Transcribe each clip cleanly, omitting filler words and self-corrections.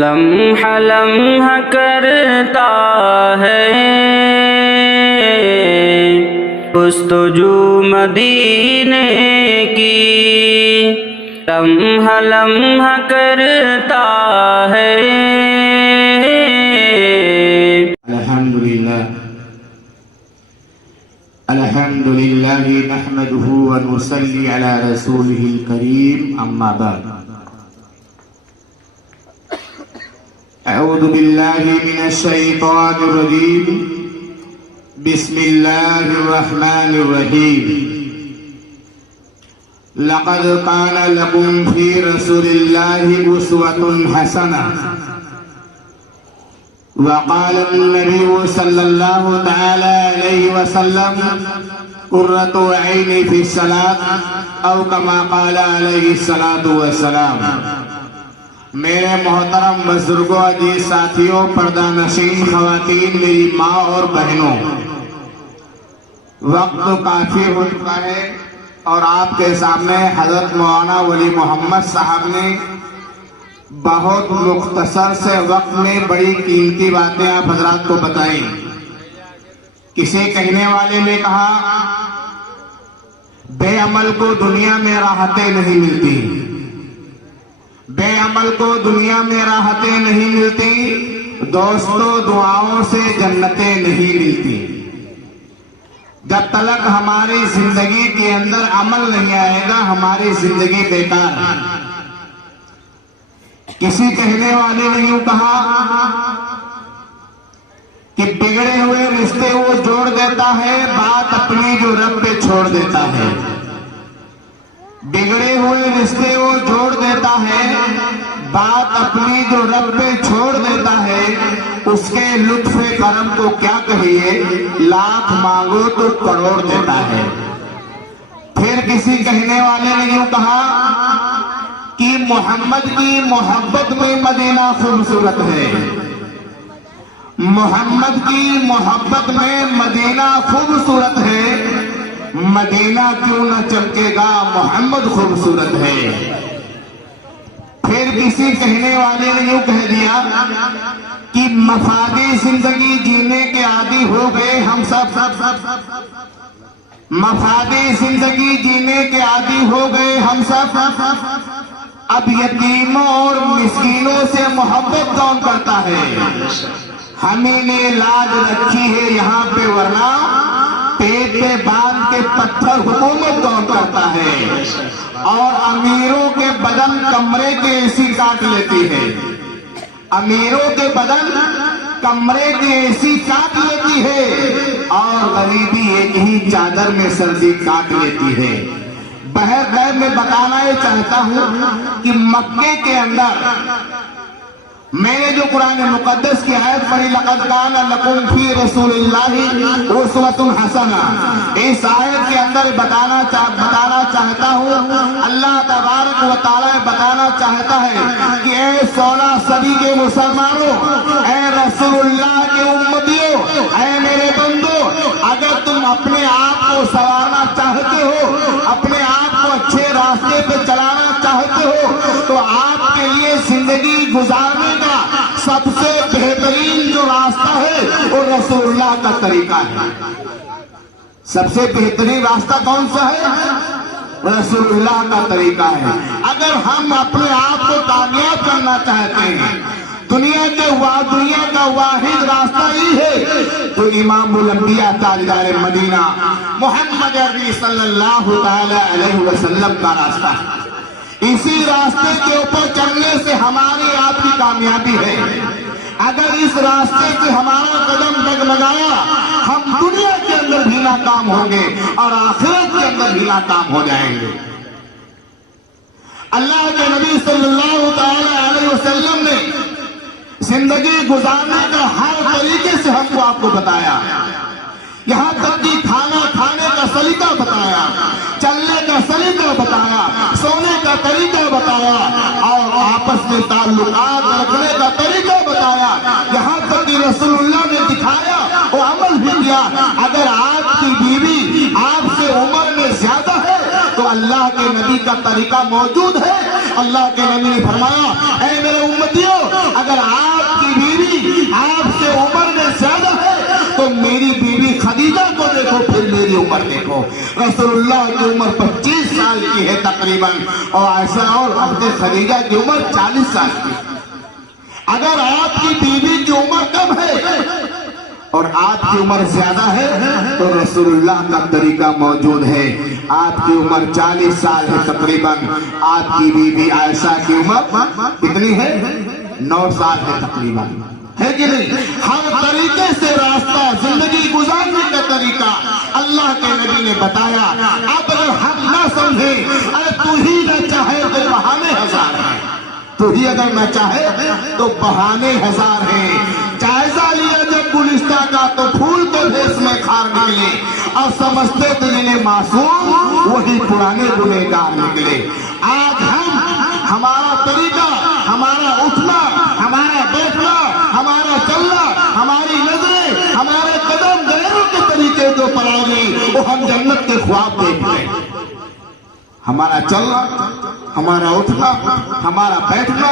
لمحہ لمحہ کرتا ہے جستجو مدینے کی، لمحہ لمحہ کرتا ہے۔ الحمدللہ نحمده ونصلی علی رسوله الکریم، اما بعد۔ اعوذ باللہ من الشیطان الرجیم، بسم اللہ الرحمن الرحیم۔ لقد کان لکم فی رسول اللہ اسوۃ حسنہ، وقال النبي صلى الله تعالى عليه وسلم قرة عيني في الصلاة، او كما قال عليه الصلاة والسلام۔ میرے محترم بزرگوں، عزیز ساتھیوں، پردہ نشین خواتین، میری ماں اور بہنوں، وقت کافی ہو چکا ہے اور آپ کے سامنے حضرت مولانا ولی محمد صاحب نے بہت مختصر سے وقت میں بڑی قیمتی باتیں آپ حضرات کو بتائیں۔ کسی کہنے والے نے کہا، بے عمل کو دنیا میں راحتیں نہیں ملتی، بے عمل کو دنیا میں راحتیں نہیں ملتی، دوستوں دعاؤں سے جنتیں نہیں ملتی۔ جب تک ہماری زندگی کے اندر عمل نہیں آئے گا، ہماری زندگی بیکار ہے۔ کسی کہنے والے نے یوں کہا کہ بگڑے ہوئے رشتے وہ جوڑ دیتا ہے، بات اپنی جو رب پہ چھوڑ دیتا ہے۔ بگڑے ہوئے رشتے وہ جوڑ دیتا ہے، بات اپنی جو رب پہ چھوڑ دیتا ہے، اس کے لطف کرم کو کیا کہیے، لاکھ مانگو تو کروڑ دیتا ہے۔ پھر کسی کہنے والے نے یوں کہا کہ محمد کی محبت میں مدینہ خوبصورت ہے، محمد کی محبت میں مدینہ خوبصورت ہے، مدینہ کیوں نہ چمکے گا، محمد خوبصورت ہے۔ پھر کسی کہنے والے نے یوں کہہ دیا کہ مفادی زندگی جینے کے عادی ہو گئے ہم سب، مفادی زندگی جینے کے عادی ہو گئے ہم سب، اب یتیموں اور مسکینوں سے محبت کون کرتا ہے، ہمیں نے لاج رکھی ہے یہاں پہ، ورنہ پیٹ پہ باندھ کے پتھر حکومت کون کرتا ہے، اور امیروں کے بدن کمرے کے اے سی کاٹ لیتی ہے، امیروں کے بدن کمرے کے اے سی کاٹ لیتی ہے، اور غریبی ایک ہی چادر میں سردی کاٹ لیتی ہے۔ بہرکیف میں بتانا یہ چاہتا ہوں کہ مکے کے اندر میں نے جو قرآن مقدس کی آیت پڑھی، لقد کان لکم فی رسول اللہ اسوۃ حسنہ، اس آیت کے اندر بتانا چاہتا ہوں، اللہ تبارک و تعالی بتانا چاہتا ہے کہ اے 16 صدی کے مسلمانوں، اے رسول اللہ کے امتیوں، اے میرے بندو، اگر تم اپنے آپ کو سنوارنا چاہتے ہو، اپنے آپ کو اچھے راستے پہ چلانا چاہتے ہو، تو آپ کے لیے زندگی گزارنے کا سب سے بہترین جو راستہ ہے وہ رسول اللہ کا طریقہ ہے۔ سب سے بہترین راستہ کون سا ہے؟ رسول اللہ کا طریقہ ہے۔ اگر ہم اپنے آپ کو کامیاب کرنا چاہتے ہیں، دنیا کا واحد راستہ ہی ہے تو امام الانبیاء تاجدار مدینہ محمد عربی صلی اللہ تعالی علیہ وسلم کا راستہ ہے۔ اسی راستے کے اوپر چلنے سے ہماری آپ کی کامیابی ہے۔ اگر اس راستے سے ہمارا قدم ڈگمگایا، ہم دنیا کے اندر بھی ناکام ہوں گے اور آخرت کے اندر بھی ناکام ہو جائیں گے۔ اللہ کے نبی صلی اللہ تعالی علیہ وسلم نے زندگی گزارنے کا ہر طریقے سے ہم کو آپ کو بتایا، یہاں تک کہ کھانا کھانے کا سلیقہ بتایا، چلنے کا سلیقہ بتایا، سونے کا طریقہ بتایا، اور آپس میں تعلقات رکھنے کا طریقہ بتایا، یہاں تک کہ رسول اللہ نے دکھایا وہ عمل بھی کیا۔ اگر آپ کی بیوی آپ سے عمر میں زیادہ ہے تو اللہ کے نبی کا طریقہ موجود ہے. اللہ کے نبی نے فرمایا اے میرے امتیوں اگر آپ کی بیوی آپ سے عمر میں زیادہ ہے تو میری بیوی خدیجہ کو دیکھو پھر میری عمر دیکھو. رسول اللہ کی عمر 25 سال کی ہے تقریباً اور عائشہ اور حضرت خدیجہ کی عمر 40 سال کی. اگر آپ کی بیوی کی عمر کم ہے اور آپ کی عمر زیادہ ہے تو رسول اللہ کا طریقہ موجود ہے. آپ کی عمر 40 سال ہے تقریباً, آپ کی بیوی عائشہ کی عمر کتنی ہے؟ 9 سال ہے تقریباً, ہے کہ نہیں؟ ہر طریقے سے راستہ زندگی گزارنے کا طریقہ اللہ کے نبی نے بتایا. اب اگر ہم نہ سمجھیں, ارے تو ہی نہ چاہے تو بہانے ہزار ہیں, تو ہی اگر نہ چاہے تو بہانے ہزار ہیں. جائزہ لیا جب گلستہ کا تو پھول تو بھیس میں خار نکلے اور سمجھتے تو جنہیں معصوم وہی پرانے گنہگار نکلے. آج ہمارا طریقہ, ہمارا اٹھنا, ہمارا بیٹھنا, ہمارا چلنا, ہماری نظریں, ہمارے قدم غیروں کے طریقے جو پرانے وہ ہم جنت کے خواب دیکھ رہے ہیں. ہمارا چلنا, ہمارا اٹھنا, ہمارا بیٹھنا,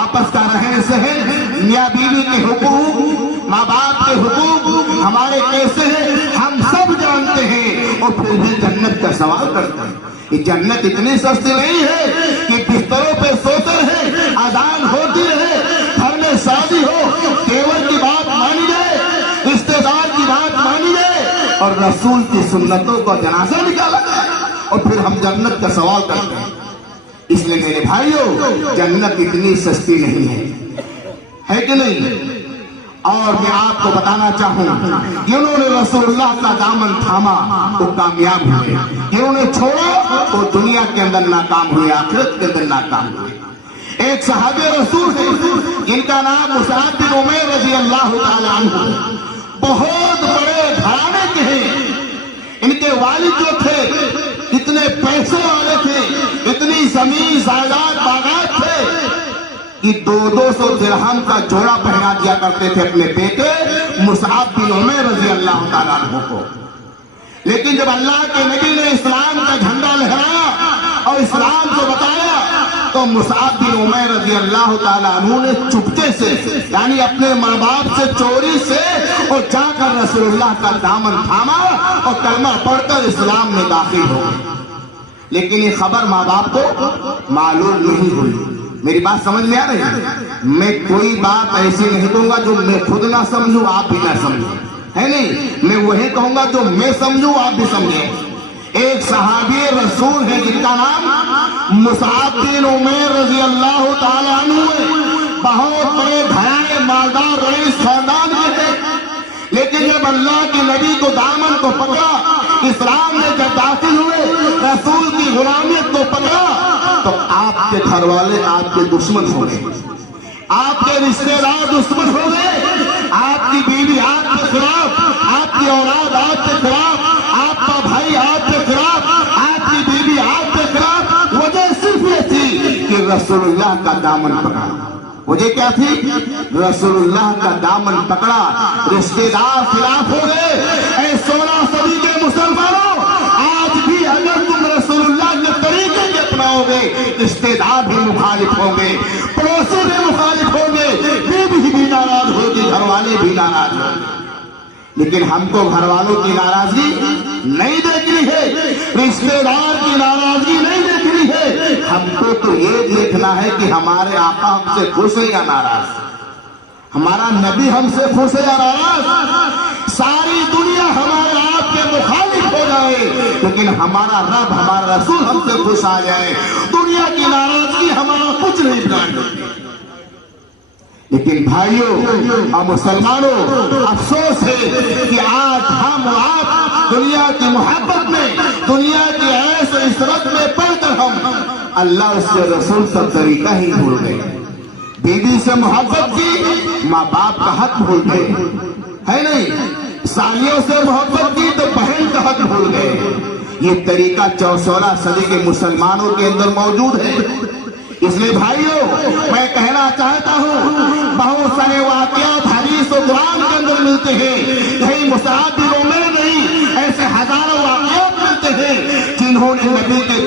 آپس کا رہن سہن, میاں بیوی کے حقوق, ماں باپ کے حقوق ہمارے کیسے ہیں ہم سب جانتے ہیں. اور پھر بھی جنت کا سوال کرتے ہیں. یہ جنت اتنی سستی نہیں ہے کہ بستروں پہ سوتے ہیں, اذان ہوتی رہے, گھر میں شادی ہو, دیور کی بات مانی جائے, رشتے دار کی بات مانی جائے اور رسول کی سنتوں کا جنازہ نکالا جائے اور پھر ہم جنت کا سوال کرتے ہیں. اس لیے میرے بھائیوں جنت اتنی سستی نہیں ہے کہ نہیں؟ اور میں آپ کو بتانا چاہوں جنہوں نے رسول اللہ کا دامن تھاما وہ کامیاب ہوئے, جنہوں نے چھوڑا تو دنیا کے اندر ناکام ہوئے, آخرت کے اندر ناکام ہوئے. ایک صحابی رسول ہے جن کا نام مصعب بن عمیر رضی اللہ تعالی عنہ, بہت بڑے گھرانے کے ہیں. ان کے والد جو تھے اتنے پیسے والے تھے, اتنی زمین زائداد باغات تھے کہ 200 درہم کا جوڑا پہنا دیا کرتے تھے اپنے بیٹے مصعب بن عمیر رضی اللہ تعالیٰ عنہ کو. لیکن جب اللہ کے نبی نے اسلام کا جھنڈا لہرایا اور اسلام کو بتایا تو مصعب بن عمیر رضی اللہ تعالیٰ عنہ نے چپکے سے یعنی اپنے ماں باپ سے چوری سے اور جا کر رسول اللہ کا دامن تھاما اور کلمہ پڑھ کر اسلام میں داخل ہو گئے. لیکن یہ خبر ماں باپ کو معلوم نہیں ہوئی. میری بات سمجھ میں آ رہی ہے؟ میں کوئی بات ایسی نہیں کہوں گا جو میں خود نہ سمجھوں آپ بھی نہ سمجھیں, ہے نہیں؟ میں وہی کہوں گا جو میں سمجھوں آپ بھی سمجھیں. ایک صحابی رسول ہے جن کا نام مصعب بن عمیر رضی اللہ تعالی عنہ ہے, بہت بڑے گھرانے مالدار رئیس خاندان کے تھے. لیکن جب اللہ کے نبی کو دامن کو پکڑا, اسلام میں جب داخل ہوئے, رسول کی غلامیت کو پکڑا تو آپ کے گھر والے آپ کے دشمن ہو گئے, آپ کے رشتے دار دشمن ہو گئے, آپ کی بیوی آپ کے خلاف, آپ کی اولاد آپ کے خلاف, آپ کا بھائی آپ کے خلاف, آپ کی بیوی آپ کے خلاف. وجہ صرف یہ تھی کہ رسول اللہ کا دامن پکڑا. وجہ کیا تھی؟ رسول اللہ کا دامن پکڑا, رشتے دار خلاف ہو گئے. اے 16 صدی کے مسلمانوں, آج بھی اگر تم رسول اللہ کے طریقے کے اپناؤ گے رشتے دار بھی مخالف ہوں گے, پڑوسی بھی مخالف ہوں گے, بیوی بھی ناراض ہوگی, گھر والے بھی ناراض ہوں گے. لیکن ہم کو گھر والوں کی ناراضگی نہیں دیکھنی ہے, رشتے دار کی ناراضگی نہیں دیکھنی ہے. ہم کو تو یہ دیکھنا ہے کہ ہمارے آقا ہم سے خوش ہے یا ناراض, ہمارا نبی ہم سے خوش ہے یا ناراض. ساری دنیا ہمارے آپ کے مخالف ہو جائے لیکن ہمارا رب ہمارا رسول ہم سے خوش آ جائے, دنیا کی ناراضگی ہمارا کچھ نہیں بگاڑے. لیکن بھائیوں اور مسلمانوں, افسوس ہے کہ آج ہم آپ دنیا کی محبت میں, دنیا کی عیش و عشرت میں پڑھ کر ہم اللہ اس کے رسول کا طریقہ ہی بھول گئے. بیوی سے محبت کی, ماں باپ کا حق بھول گئے, ہے نہیں؟ سالیوں سے محبت کی تو بہن کا حق بھول گئے. یہ طریقہ 16 صدی کے مسلمانوں کے اندر موجود ہے. اس لیے بھائیوں میں کہنا چاہتا ہوں, بہت سارے واقعات حدیث و قرآن کے اندر ملتے ہیں, کہیں مصعب بن عمیر نہیں, ایسے ہزاروں واقعات ملتے ہیں جنہوں نے نبی کے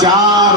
4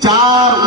4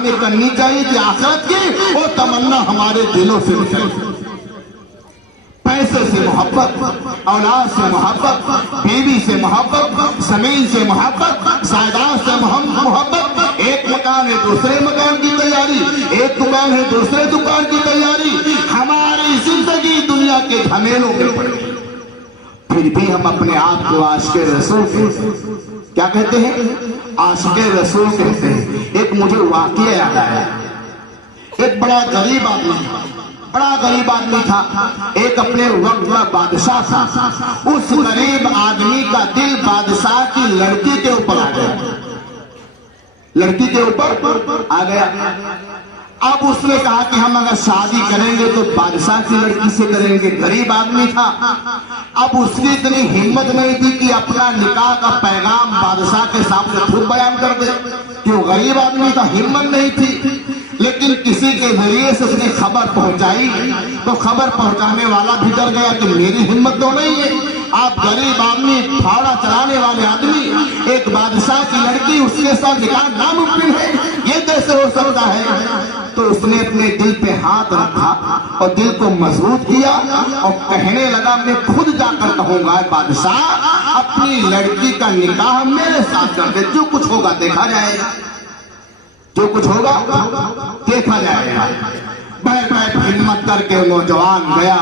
ہمیں کرنی چاہیے کہ آخرت کی وہ تمنا ہمارے دلوں سے نکلے۔ پیسے سے محبت، اولاد سے محبت، بیوی سے محبت، زمین سے محبت، جائیداد سے محبت، ایک مکان ہے دوسرے مکان کی تیاری، ایک دکان ہے دوسرے دکان کی تیاری، ہماری زندگی دنیا کے جھمیلوں میں پڑ گئی۔ پھر بھی ہم اپنے آپ کو عاشق رسول کہتے ہیں۔ کیا کہتے ہیں؟ عاشق رسول کہتے ہیں۔ ایک مجھے واقعہ یاد آیا، ایک بڑا غریب آدمی تھا، ایک اپنے وقت کا بادشاہ تھا۔ اس غریب آدمی کا دل بادشاہ کی لڑکی کے اوپر آ گیا۔ اب اس نے کہا کہ ہم اگر شادی کریں گے تو بادشاہ کی لڑکی سے کریں گے۔ غریب آدمی تھا، اب اس کی اتنی ہمت نہیں تھی کہ اپنا نکاح کا پیغام بادشاہ کے سامنے خود بیان کر دے، کیوں غریب آدمی کا ہمت نہیں تھی۔ لیکن کسی کے ذریعے سے اس نے خبر پہنچائی تو خبر پہنچانے والا بھی ڈر گیا کہ میری ہمت تو نہیں ہے۔ آپ غریب آدمی، پھاوڑا چلانے والے آدمی، ایک بادشاہ کی لڑکی، اس کے ساتھ نکاح ناممکن ہے، یہ کیسے ہو سکتا ہے؟ تو اس نے اپنے دل پہ ہاتھ رکھا اور دل کو مضبوط کیا اور کہنے لگا میں خود جا کر کہوں گا بادشاہ اپنی لڑکی کا نکاح میرے ساتھ کر دے، جو کچھ ہوگا دیکھا جائے گا، جو کچھ ہوگا دیکھا جائے گا۔ بیٹھ ہمت کر کے نوجوان گیا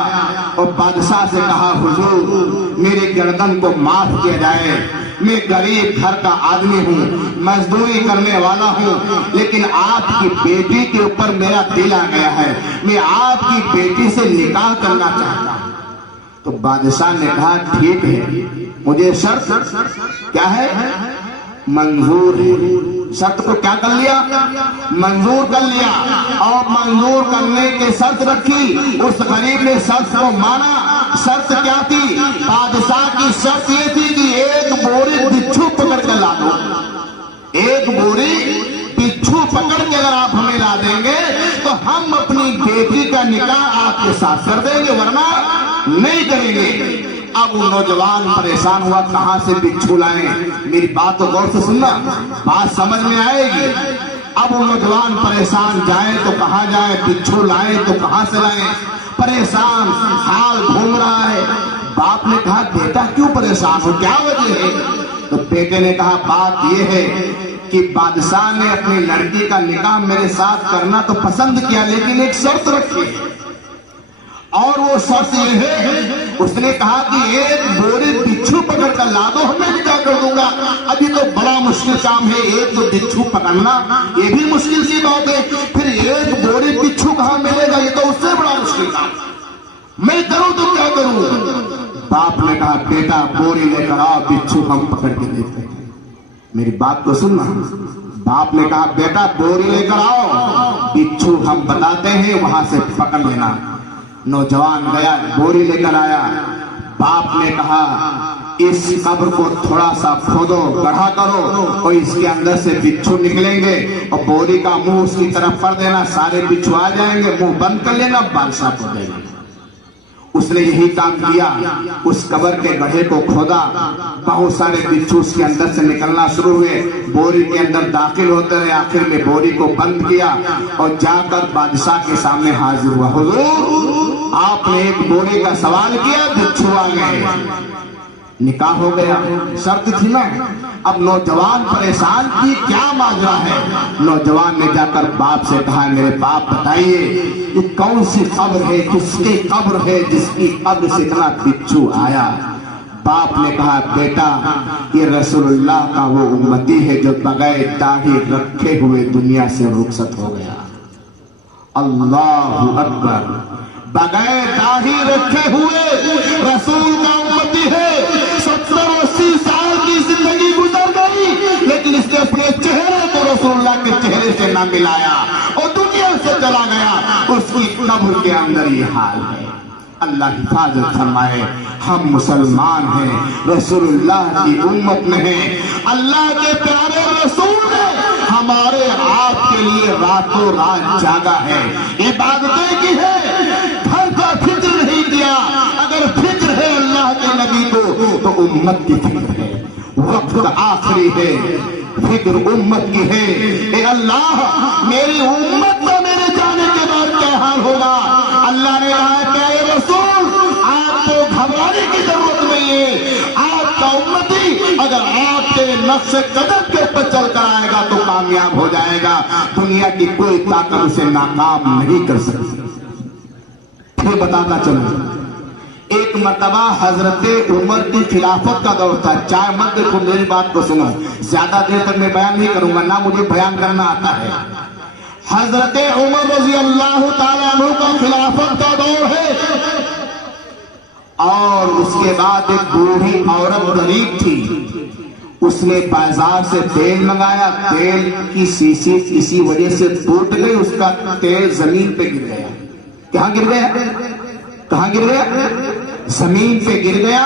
اور بادشاہ سے کہا حضور میرے گردن کو معاف کیا جائے، میں غریب گھر کا آدمی ہوں، مزدوری کرنے والا ہوں، لیکن آپ کی بیٹی کے اوپر میرا دل آ گیا ہے، میں آپ کی بیٹی سے نکاح کرنا چاہتا ہوں۔ تو بادشاہ نے کہا ٹھیک ہے، مجھے شرط کیا ہے؟ منظور ہے۔ شرط کو کیا کر لیا؟ منظور کر لیا، اور منظور کرنے کے شرط رکھی۔ اس غریب نے شرط کو مانا۔ شرط کیا تھی؟ بادشاہ کی شرط یہ تھی کہ ایک بوری بچھو پکڑ کے لا دو، ایک بوری بچھو پکڑ کے اگر آپ ہمیں لا دیں گے تو ہم اپنی بیٹی کا نکاح آپ کے ساتھ کر دیں گے، ورنہ نہیں کریں گے۔ اب وہ نوجوان پریشان ہوا کہاں سے بچھو لائیں؟ میری بات تو غور سے سننا، بات سمجھ میں آئے گی۔ اب وہ نوجوان پریشان، جائیں تو کہاں جائیں، بچھو لائیں تو کہاں سے لائیں، پریشان حال گھوم رہا ہے۔ باپ نے کہا بیٹا کیوں پریشان ہو، کیا وجہ ہے؟ تو بیٹے نے کہا بات یہ ہے کہ بادشاہ نے اپنی لڑکی کا نکاح میرے ساتھ کرنا تو پسند کیا، لیکن ایک شرط رکھی، اور وہ شرط یہ ہے، اس نے کہا کہ ایک بوری بچھو پکڑ کر لا دو، ہمیں نکاح کر دوں گا۔ ابھی تو بڑا مشکل کام ہے، ایک تو بچھو پکڑنا یہ بھی مشکل سی بات ہے، پھر ایک بوری بچھو کہاں ملے گا، یہ تو اس سے بڑا مشکل کام، میں کروں تو کیا کروں؟ باپ نے کہا بیٹا بوری لے کر آؤ، بچھو ہم پکڑ کے دیتے ہیں۔ میری بات کو سننا، باپ نے کہا بیٹا بوری لے کر آؤ، بچھو ہم بتاتے ہیں، وہاں سے پکڑ لینا۔ نوجوان گیا، بوری لے کر آیا۔ باپ نے کہا اس قبر کو تھوڑا سا کھودو، گڑھا کرو، اور اس کے اندر سے بچھو نکلیں گے، اور بوری کا منہ اس کی طرف کر دینا، سارے بچھو آ جائیں گے، منہ بند کر لینا، بادشاہ کو دے دینا۔ اس نے یہی کام کیا، اس قبر کے گڑھے کو کھودا، بہت سارے بچھو اس کے اندر سے نکلنا شروع ہوئے، بوری کے اندر داخل ہوتے رہے، آخر میں بوری کو بند کیا اور جا کر بادشاہ کے سامنے حاضر ہوا۔ حضور آپ نے ایک بوری کا سوال کیا، بچھو آ گئے، نکاح ہو گیا، شرط تھی نا۔ اب نوجوان پریشان کی کیا ماجرا ہے؟ نوجوان نے جا کر باپ سے کہا میرے باپ بتائیے یہ کون سی قبر ہے، کس کی قبر ہے جس کی قبر سے اتنا بچھو آیا؟ باپ نے کہا بیٹا یہ رسول اللہ کا وہ امتی ہے جو بغیر داڑھی رکھے ہوئے دنیا سے رخصت ہو گیا۔ اللہ اکبر، بغیر داڑھی رکھے ہوئے رسول کا امتی ہے۔ 70-80 سال کی زندگی گزر گئی، لیکن اس نے اپنے چہرے کو رسول اللہ کے چہرے سے نہ ملایا اور دنیا سے چلا گیا۔ اس کی قبر کے اندر یہ حال ہے۔ اللہ حفاظت فرمائے، ہم مسلمان ہیں، رسول اللہ کی امت میں ہیں، اللہ کے پیارے رسول نے ہمارے آپ کے لیے راتوں رات جاگا ہے، عبادتیں کی ہے، گھر کا فکر نہیں کیا۔ اگر فکر ہے اللہ کے نبی کو تو امت کی فکر ہے، وقت آخری ہے، فکر امت کی ہے. اے اللہ میری امت کا میرے جانے کے بعد کیا حال ہوگا. اللہ نے کہا کہ اے رسول آپ کو گھبرانے کی ضرورت نہیں ہے. آپ کا امتی اگر آپ کے نقش قدم کے اوپر چل کر آئے گا تو کامیاب ہو جائے گا. دنیا کی کوئی طاقت اسے ناکام نہیں کر سکتی. پھر بتاتا چلوں ایک مرتبہ حضرت عمر کی خلافت کا دور تھا. چائے مت دیکھو میری بات کو سنو, زیادہ دیر تک میں بیان نہیں کروں گا, نہ مجھے بیان کرنا آتا ہے. حضرت عمر رضی اللہ تعالیٰ عنہ کا خلافت کا دور ہے اور اس کے بعد ایک بوڑھی عورت غریب تھی. اس نے بازار سے تیل منگایا, تیل کی شیشی کسی وجہ سے ٹوٹ گئی, اس کا تیل زمین پہ گر گیا. کہاں گر گیا؟ کہاں گر گیا؟ زمین پہ گر گیا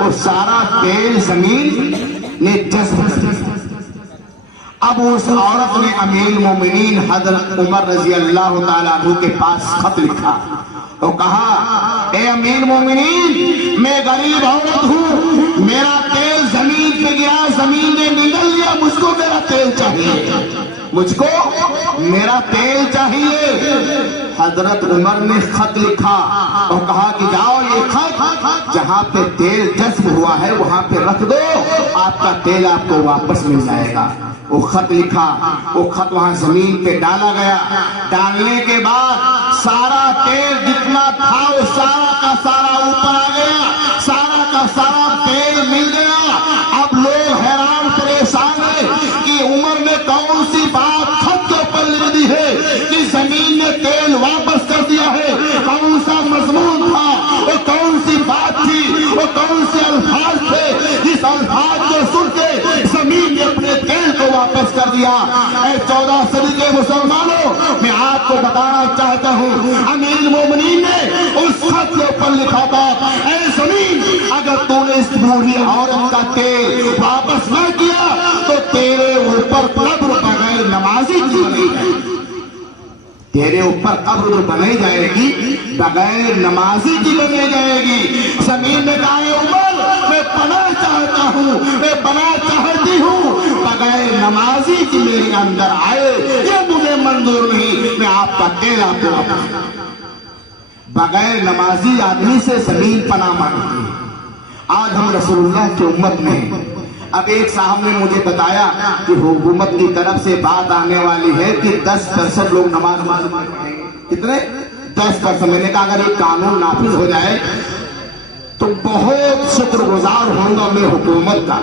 اور سارا تیل زمین نے جذب کیا. اب اس عورت نے امیر المومنین حضرت عمر رضی اللہ تعالیٰ عنہ کے پاس خط لکھا اور کہا اے امیر المومنین میں غریب عورت ہوں, میرا تیل زمین پہ گیا, زمین نے نگل لیا, مجھ کو میرا تیل چاہیے, مجھ کو میرا تیل چاہیے. حضرت عمر نے خط لکھا اور کہا کہ جاؤ یہ خط جہاں پہ تیل جذب ہوا ہے وہاں پہ رکھ دو, آپ کا تیل آپ کو واپس مل جائے گا. وہ خط لکھا, وہ خط وہاں زمین پہ ڈالا گیا. ڈالنے کے بعد سارا تیل جتنا تھا وہ سارا کا سارا اوپر آ گیا, سارا کا سارا تیل مل گیا. اب لوگ حیران پریشان ہیں کہ عمر نے کون سی بات خط کے اوپر لکھ دی ہے کہ زمین نے تیل واپس کر دیا ہے. کون سا مضمون تھا, وہ کون سی بات تھی, وہ کون سے الفاظ تھے جس الفاظ کو سن کے زمین نے اپنے تیل کو واپس کر دیا. اے 14 صدی کے مسلمانوں, میں آپ کو بتانا چاہتا ہوں امیر المومنین نے اس خط کے اوپر لکھا تھا اے زمین اگر تو نے اس بوڑھی عورت کا تیل واپس نہ کیا تو تیرے اوپر قبر بغیر نمازی کی بنائی جائے گی, تیرے اوپر قبر بنائی جائے گی بغیر نمازی کی بنائی جائے گی. زمین نے کہا اے عمر میں پناہ چاہتا ہوں, میں پناہ چاہتی ہوں, بغیر نمازی کی میرے اندر آئے یہ مجھے منظور نہیں, میں آپ کا تیل آپ کو واپس. بغیر نمازی آدمی سے زمین پناہ مانگتی ہے. آج ہم رسول اللہ کی امت میں. اب ایک صاحب نے مجھے بتایا کہ حکومت کی طرف سے بات آنے والی ہے کہ 10% لوگ نماز پڑھیں گے. کتنے؟ 10%. میں نے کہا اگر یہ قانون نافذ ہو جائے تو بہت شکر گزار ہوں گا میں حکومت کا,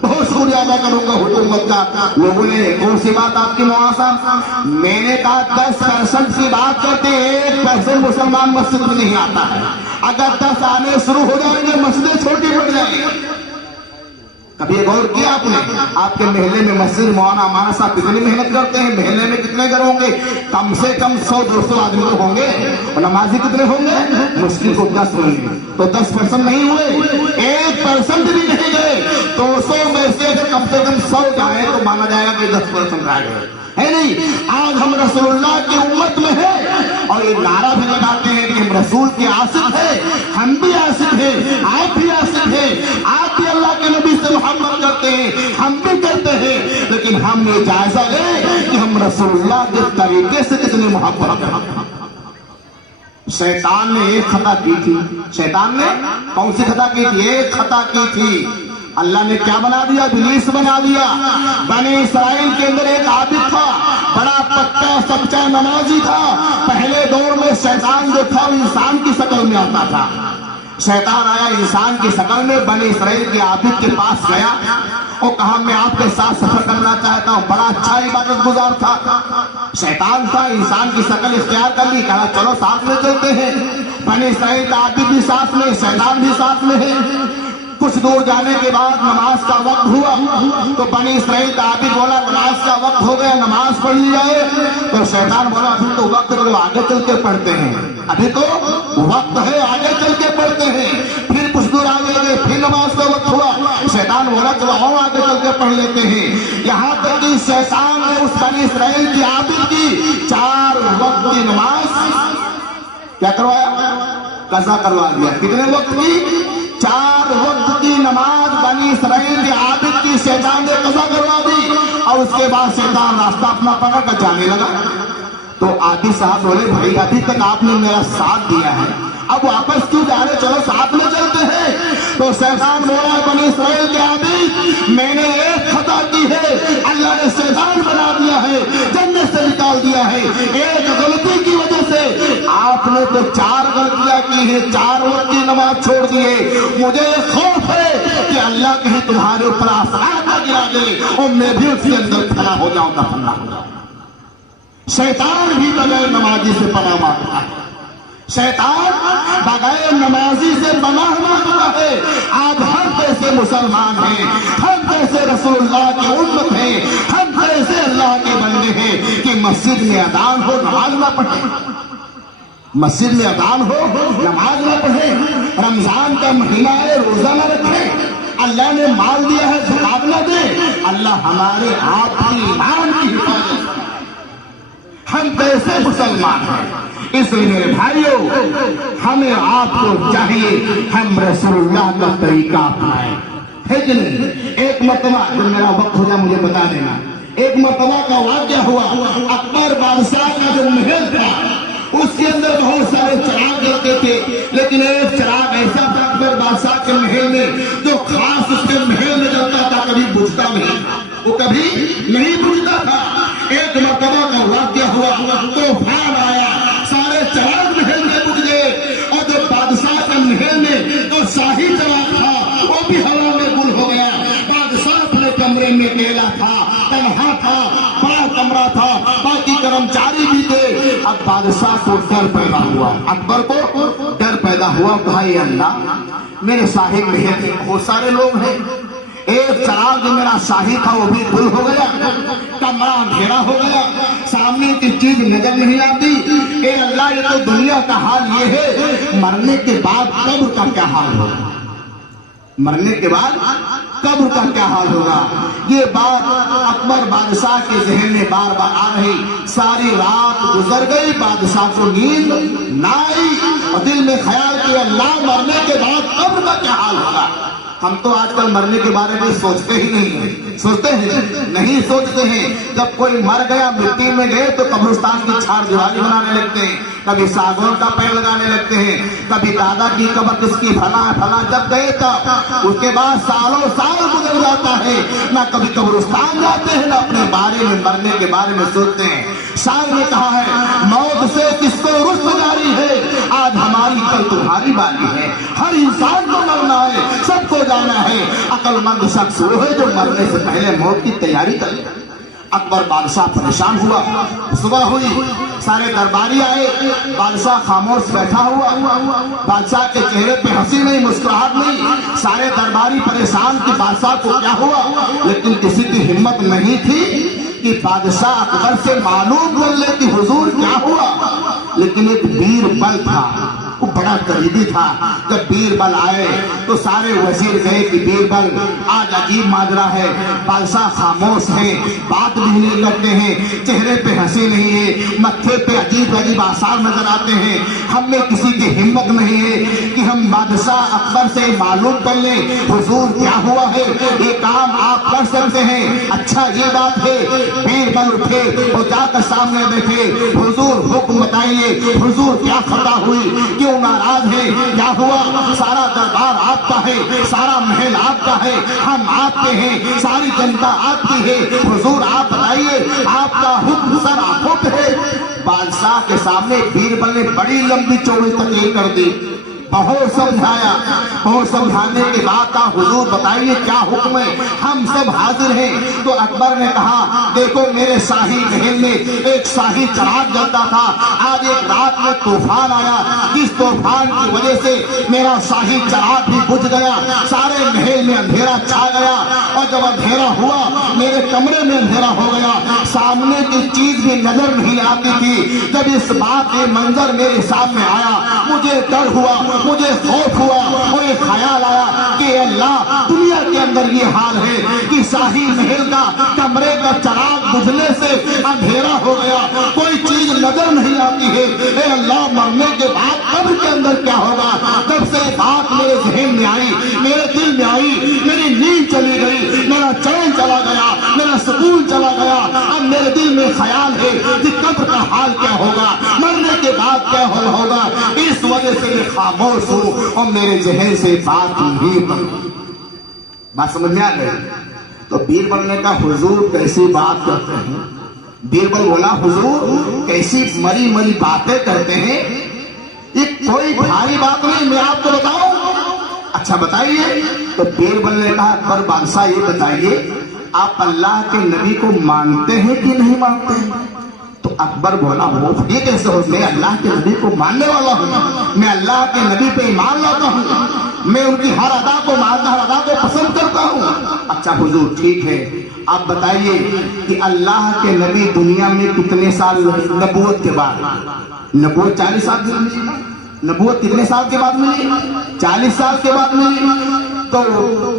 بہت شکریہ ادا کروں گا حکومت کا. لوگوں نے کون سی بات آپ کی معاصر, میں نے کہا 10% کی بات کرتے 1% مسلمان مسجد میں نہیں آتا ہے. اگر 10 آنے شروع ہو جائیں گے مسجدیں چھوٹی پڑ جائیں گی. کبھی غور کیا آپ نے, آپ کے محلے میں مسجد مولانا امانہ صاحب کتنی محنت کرتے ہیں, محلے میں کتنے گھر ہوں گے, کم سے کم 100-200 آدمی تو ہوں گے, اور نمازی کتنے ہوں گے, مشکل کو 10 ہوں گے. تو 10% نہیں ہوئے, 1% بھی نہیں گئے. 200 میں سے اگر کم سے کم 100 جائے تو مانا جائے گا کہ 10% رہ گئے, ہے نہیں. آج ہم رسول اللہ کی امت میں ہیں اور یہ نعرہ بھی لگاتے ہیں کہ ہم رسول کے عاشق ہیں, ہم بھی عاشق ہیں, آپ بھی عاشق ہیں, آپ بھی اللہ کے نبی سے محبت کرتے ہیں, ہم بھی کرتے ہیں, لیکن ہم یہ جائزہ لیں کہ ہم رسول اللہ کے طریقے سے کتنی محبت کرتے ہیں. شیطان نے ایک خطا کی تھی. شیطان نے کون سی خطا کی تھی؟ ایک خطا کی تھی. اللہ نے کیا بنا دیا؟ ابلیس بنا دیا. بنی اسرائیل کے اندر ایک عابد تھا, بڑا پکا سچا نمازی تھا. پہلے دور میں شیطان جو تھا وہ انسان کی شکل میں آتا تھا. شیطان آیا انسان کی شکل میں, بنی اسرائیل کے عابد کے پاس گیا اور کہا میں آپ کے ساتھ سفر کرنا چاہتا ہوں. بڑا اچھا عبادت گزار تھا, شیطان تھا, انسان کی شکل اختیار کر لی. کہا چلو ساتھ میں چلتے ہیں. بنی اسرائیل کا عابد بھی ساتھ میں, شیطان بھی ساتھ میں ہے. کچھ دور جانے کے بعد نماز کا وقت ہوا تو بنی اسرائیل کا عابد بولا نماز کا وقت ہو گیا, نماز پڑھ لی جائے. تو شیطان بولا ابھی تو وقت ہے, آگے چل کے پڑھتے ہیں, ابھی تو وقت ہے, آگے چل کے پڑھتے ہیں. پھر کچھ دور آگے گئے, پھر نماز کا وقت ہوا. شیطان بولا چلو آؤ آگے چل کے پڑھ لیتے ہیں. یہاں تک کہ شیطان نے اس بنی اسرائیل کی عابد کی 4 وقت کی نماز کیا کروایا؟ قضا کروا دیا. کتنے وقت کی؟ 4 وقت کی نماز بنی اسرائیل کے عابد کی شیطان نے قضا کروا دی. اور اس کے بعد شیطان راستہ اپنا پکڑ کر جانے لگا. تو عادی صاحب بولے بھائی ابھی تک آپ نے میرا ساتھ دیا ہے, اب واپس کیوں جا رہے, چلو ساتھ میں چلتے ہیں. تو شیطان بولا بنی اسرائیل کے عابد میں نے ایک خطا کی ہے, اللہ نے شیطان بنا دیا ہے, جنت سے نکال دیا ہے, ایک غلطی کی وجہ سے آپ نے تو 4 غلطیاں کی ہیں, 4 وقت کی نماز چھوڑ دیے. مجھے خوف ہے کہ اللہ کہیں تمہارے اوپر آسمان نہ گرا دے اور میں بھی اس کے اندر کھڑا ہو جاؤں, دفن نہ ہو جاؤں. شیطان بھی بغیر نمازی سے پناہ مانگتا ہے, شیطان بغیر نمازی سے پناہ مانگتا ہے. آج ہم کیسے مسلمان ہیں, ہم کیسے رسول اللہ کی امت ہیں, ہم کیسے اللہ کے بندے ہیں کہ مسجد میں اذان ہو نماز نہ پڑھیں, مسجد میں اذان ہو نماز نہ پڑھیں, رمضان کا مہینہ ہے روزہ نہ رکھیں, اللہ نے مال دیا ہے زکات نہ دیں. اللہ ہمارے آپ کی ایمان کی حفاظت, ہم کیسے مسلمان ہیں. اس لیے میرے بھائیوں ہمیں آپ کو چاہیے ہم رسول اللہ کا طریقہ اپنائیں, ہے کہ نہیں. ایک مرتبہ جب میرا وقت ہو جائے مجھے بتا دینا, ایک مرتبہ کا واقعہ ہوا. اکبر بادشاہ کا جو محل تھا اس کے اندر بہت سارے چراغ جلتے تھے, لیکن ایک چراغ ایسا تھا اکبر بادشاہ کے محل میں جو خاص اس کے محل میں جلتا تھا, کبھی بجھتا نہیں, وہ کبھی نہیں بجھتا تھا. ایک مرتبہ کا واقعہ ہوا, طوفان آیا, سارے چراغ محل میں بجھ گئے, اور جو بادشاہ کا محل میں جو شاہی چراغ تھا وہ بھی ہوا میں گل ہو گیا. بادشاہ اپنے کمرے میں اکیلا تھا, تنہا تھا, بڑا کمرہ تھا, باقی کرمچاری بھی تھے. اب بادشاہ کو ڈر پیدا ہوا, اکبر کو ڈر پیدا ہوا, بھائی اللہ میرے شاہی محل میں بہت سارے لوگ ہیں, ایک چراغ جو میرا شاہی تھا وہ بھی گل ہو گیا, کمرہ اندھیرا ہو گیا, سامنے کی چیز نظر نہیں آتی. اے اللہ یہ تو دنیا کا حال یہ ہے, مرنے کے بعد قبر کا کیا حال ہوگا, مرنے کے بعد قبر کا کیا حال ہوگا. یہ بات اکبر بادشاہ کے ذہن میں بار بار آ رہی. ساری رات گزر گئی, بادشاہ کو نیند نہ آئی, اور دل میں خیال کہ اللہ مرنے کے بعد قبر کا کیا حال ہوگا. ہم تو آج کل مرنے کے بارے میں سوچتے ہی نہیں ہیں, سوچتے ہیں نہیں سوچتے ہیں. جب کوئی مر گیا مٹی میں گئے تو قبرستان کی چھار دیواری بنانے لگتے ہیں, کبھی ساگون کا پیڑ لگانے لگتے ہیں, کبھی دادا کی قبر کس کی فلاں فلاں, جب گئے تب اس کے بعد سالوں سال گزر جاتا ہے, نہ کبھی قبرستان جاتے ہیں نہ اپنے بارے میں مرنے کے بارے میں سوچتے ہیں. شاعر نے کہا ہے موت سے کس کو رشت جاری ہے, آج ہماری کل تمہاری باری ہے. ہر انسان کو مرنا ہے, سب کو جانا ہے. عقل مند شخص وہ ہے جو مرنے سے پہلے موت کی تیاری کرے. اکبر بادشاہ پریشان ہوا. صبح ہوئی, سارے درباری آئے, بادشاہ خاموش بیٹھا ہوا, بادشاہ کے چہرے پہ ہنسی نہیں, مسکراہٹ نہیں. سارے درباری پریشان کہ بادشاہ کو کیا ہوا, لیکن کسی کی ہمت نہیں تھی کہ بادشاہ اکبر سے معلوم کر لے کہ حضور کیا ہوا. لیکن ایک بیربل تھا, وہ بڑا قریبی تھا. جب بیربل آئے تو سارے وزیر گئے کہ بیربل آج عجیب ماجرا ہے, بادشاہ خاموش ہے, بات بھی نہیں کرتے ہیں, چہرے پہ ہنسی نہیں ہے, متھے پہ عجیب عجیب آثار نظر آتے ہیں. ہم میں کسی کی ہمت نہیں ہے کہ ہم بادشاہ اکبر سے معلوم کر لیں حضور کیا ہوا ہے. یہ کام آپ کر سکتے ہیں, اچھا یہ بات ہے. بیربل اٹھے اور جا کر سامنے بیٹھے, حضور حکم بتائیے, حضور کیا خطا ہوئی, کیوں ناراض ہے, کیا ہوا. سارا دربار آپ کا ہے, سارا محل آپ کا ہے, ہم آپ کے ہیں, ساری جنتا آپ کی ہے, حضور آپ بتائیے, آپ کا حکم سر آنکھوں پہ ہے. بادشاہ کے سامنے بیربل نے بڑی لمبی چوڑی تقریر کر دی, بہت سمجھایا, اور سمجھانے کے بعد کہا حضور بتائیے کیا حکم ہے, ہم سب حاضر ہیں. تو اکبر نے کہا دیکھو میرے شاہی محل میں ایک شاہی چراغ جلتا تھا, آج ایک رات میں طوفان آیا, جس طوفان کی وجہ سے میرا شاہی چراغ بھی بجھ گیا, سارے محل میں اندھیرا چھا گیا, اور جب اندھیرا ہوا میرے کمرے میں اندھیرا ہو گیا, سامنے کی چیز بھی نظر نہیں آتی تھی. جب اس بات یہ منظر میرے سامنے آیا مجھے ڈر ہوا, مجھے خوف ہوا, مجھے خیال آیا کہ اللہ دنیا کے اندر یہ حال ہے کہ شاہی محل کا کمرے کا چراغ بجھنے سے اندھیرا ہو گیا, کوئی چیز نظر نہیں آتی ہے. اے اللہ مرنے کے بعد قبر کے اندر کیا ہوگا. جب سے بات میرے ذہن میں آئی, میرے دل میں آئی, میری نیند چلی گئی, میرا چین چلا گیا, میرا سکون چلا خیال ہے کہ قبر کا حال کیا ہوگا، مرنے کے بعد کیا ہوگا، اس وجہ سے میں خاموش ہوں اور میرے ذہن سے بات نہیں بنتی۔ بات سمجھ میں آ گئی؟ تو بیربل نے کہا حضور کیسی بات کرتے ہیں؟ بیربل بولا حضور کیسی مری مری باتیں کرتے ہیں، یہ کوئی بھاری بات نہیں، میں آپ کو بتاؤں۔ اچھا بتائیے۔ تو بیربل نے کہا اکبر بادشاہ یہ بتائیے آپ اللہ کے نبی کو مانتے ہیں کہ نہیں مانتے ہیں؟ تو اکبر بولا وہ یہ کیسے ہو، میں اللہ کے نبی کو ماننے والا ہوں، میں اللہ کے نبی پہ ایمان لاتا ہوں، میں ان کی ہر ادا کو مانتا، ہر ادا کو پسند کرتا ہوں۔ اچھا حضور ٹھیک ہے، آپ بتائیے کہ اللہ کے نبی دنیا میں کتنے سال نبوت کے بعد؟ نبوت 40 سال ملی، نبوت کتنے سال کے بعد ملی؟ 40 سال کے بعد ملی۔ تو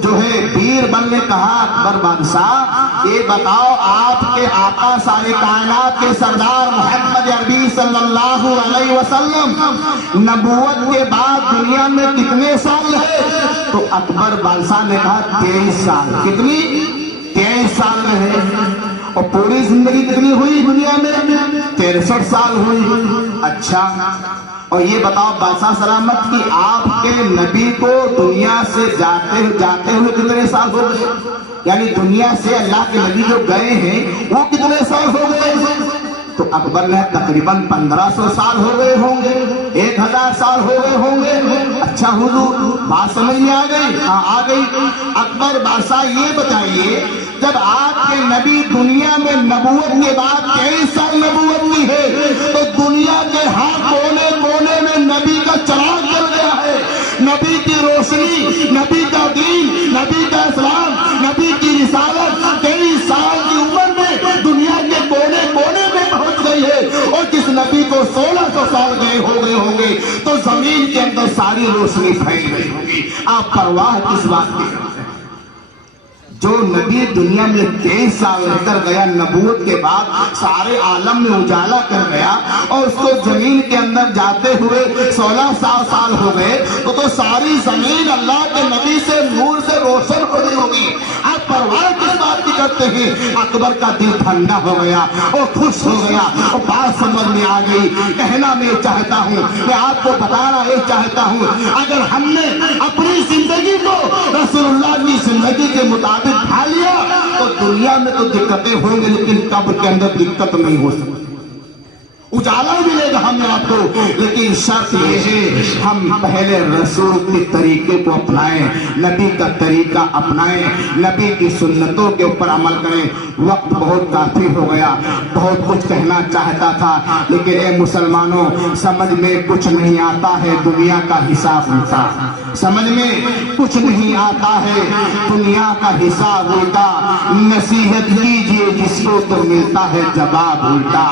جو ہے بیربل نے کہا اکبر بادشاہ یہ بتاؤ آپ کے آقا سارے کائنات کے سردار محمد عربی صلی اللہ علیہ وسلم نبوت کے بعد دنیا میں کتنے سال ہے؟ تو اکبر بادشاہ نے کہا 23 سال۔ کتنی؟ 23 سال میں ہے۔ اور پوری زندگی کتنی ہوئی دنیا میں؟ 63 سال ہوئی۔ اچھا اور یہ بتاؤ بادشاہ سلامت کہ آپ کے نبی کو دنیا سے جاتے ہوئے کتنے سال ہو گئے؟ یعنی دنیا سے اللہ کے نبی جو گئے ہیں وہ کتنے سال ہو گئے؟ تو اکبر نے تقریباً 1500 سال ہو گئے ہوں گے، 1000 سال ہو گئے ہوں گے۔ اچھا حضور بات سمجھ میں آ گئی؟ ہاں آ گئی۔ اکبر بادشاہ یہ بتائیے جب آپ کے نبی دنیا میں نبوت کے بعد 23 سال نبوت کی ہے تو دنیا کے ہر کونے کونے میں نبی کا چراغ جل گیا ہے، نبی کی روشنی، نبی کا دین، نبی کا اسلام، نبی کی رسالت 23 سال کی عمر میں دنیا کے کونے کونے میں پہنچ گئی ہے۔ اور جس نبی کو 1600 سال گئے ہوں گے تو زمین کے اندر ساری روشنی پھیل گئی ہوگی۔ آپ پرواہ کس بات کی کرتے ہیں؟ جو نبی دنیا میں 23 سال رہ کر گیا نبوت کے بعد سارے عالم میں اجالا کر گیا اور اس کو زمین کے اندر جاتے ہوئے 1600 سال ہو گئے تو ساری زمین اللہ کے نبی سے نور سے روشن ہو گئی ہوگی۔ آپ پرواہ کس بات کی کرتے ہیں؟ اکبر کا دل ٹھنڈا ہو گیا اور خوش ہو گیا اور بات سمجھ میں آ گئی۔ کہنا میں چاہتا ہوں، میں آپ کو بتانا یہ چاہتا ہوں اگر ہم نے اپنی زندگی کو رسول اللہ کی زندگی کے مطابق ڈھا لیا تو دنیا میں تو دقتیں ہوں گی لیکن قبر کے اندر دقت نہیں ہو سکتی، اجالا ملے گا ہمیں آپ کو، لیکن شرط یہ ہے ہم پہلے رسول کے طریقے کو اپنائیں، نبی کا طریقہ اپنائیں، نبی کی سنتوں کے اوپر عمل کریں۔ وقت بہت کافی ہو گیا، بہت کچھ کہنا چاہتا تھا لیکن اے مسلمانوں سمجھ میں کچھ نہیں آتا ہے دنیا کا حساب الٹا، سمجھ میں کچھ نہیں آتا ہے دنیا کا حساب الٹا، نصیحت کیجیے جس کو تو ملتا ہے جواب الٹا۔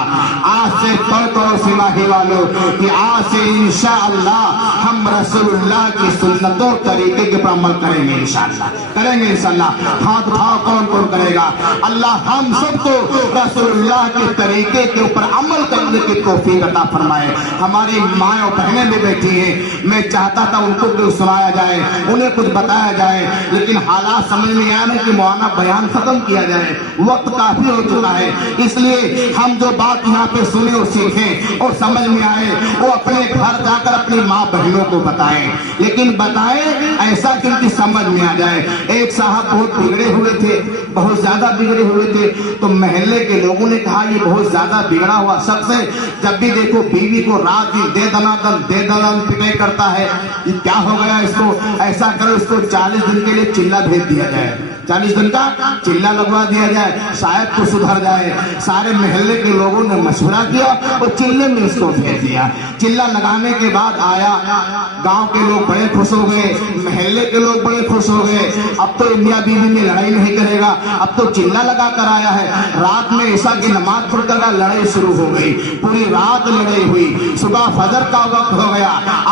آج سے کرو سماہی والوں کہ آج سے انشاءاللہ ہم رسول اللہ کی سنتوں طریقے کے پر عمل کریں گے، انشاءاللہ کریں گے انشاءاللہ۔ ہاتھ اٹھاؤ کون کون کرے گا؟ اللہ ہم سب کو رسول اللہ کے طریقے کے اوپر عمل کرنے کی توفیق عطا فرمائے۔ ہماری مائیں اور بہنیں بھی بیٹھی ہیں، میں چاہتا تھا ان کو کچھ سنایا جائے، انہیں کچھ بتایا جائے لیکن حالات سمجھ میں آنے کہ مولانا بیان ختم کیا جائے، وقت کافی ہو چکا ہے، اس لیے ہم جو بات یہاں پہ سنے اور سیکھیں اور سمجھ میں آئے وہ اپنے گھر جا کر اپنی ماں بہنوں کو بتائیں، لیکن بتائیں ایسا کہ ان کی سمجھ میں آ جائے۔ ایک صاحب بہت بگڑے ہوئے تھے، بہت زیادہ بگڑے ہوئے تھے تو محلے کے لوگوں نے کہا یہ بہت زیادہ بگڑا ہوا شخص ہے، جب بھی دیکھو بیوی کو رات دن دے دنا پٹائی کرتا ہے، یہ کیا ہو گیا اس کو؟ ایسا کرو اس کو 40 دن کے لیے چلہ بھیج دیا جائے، 40 دن کا چلہ لگوا دیا جائے، شاید تو سدھر جائے۔ سارے محلے کے لوگوں نے مشورہ کیا اور چلے میں اس کو بھیج دیا۔ چلہ لگانے کے بعد آیا، گاؤں کے لوگ بڑے خوش ہو گئے، محلے کے لوگ بڑے خوش ہو گئے، اب تو میاں بیوی میں لڑائی نہیں کرے گا، اب تو چلہ لگا کر آیا ہے۔ رات میں عشاء کی نماز پڑھ کر لڑائی شروع ہو گئی، پوری رات لڑائی ہوئی، صبح فجر کا وقت ہو گیا،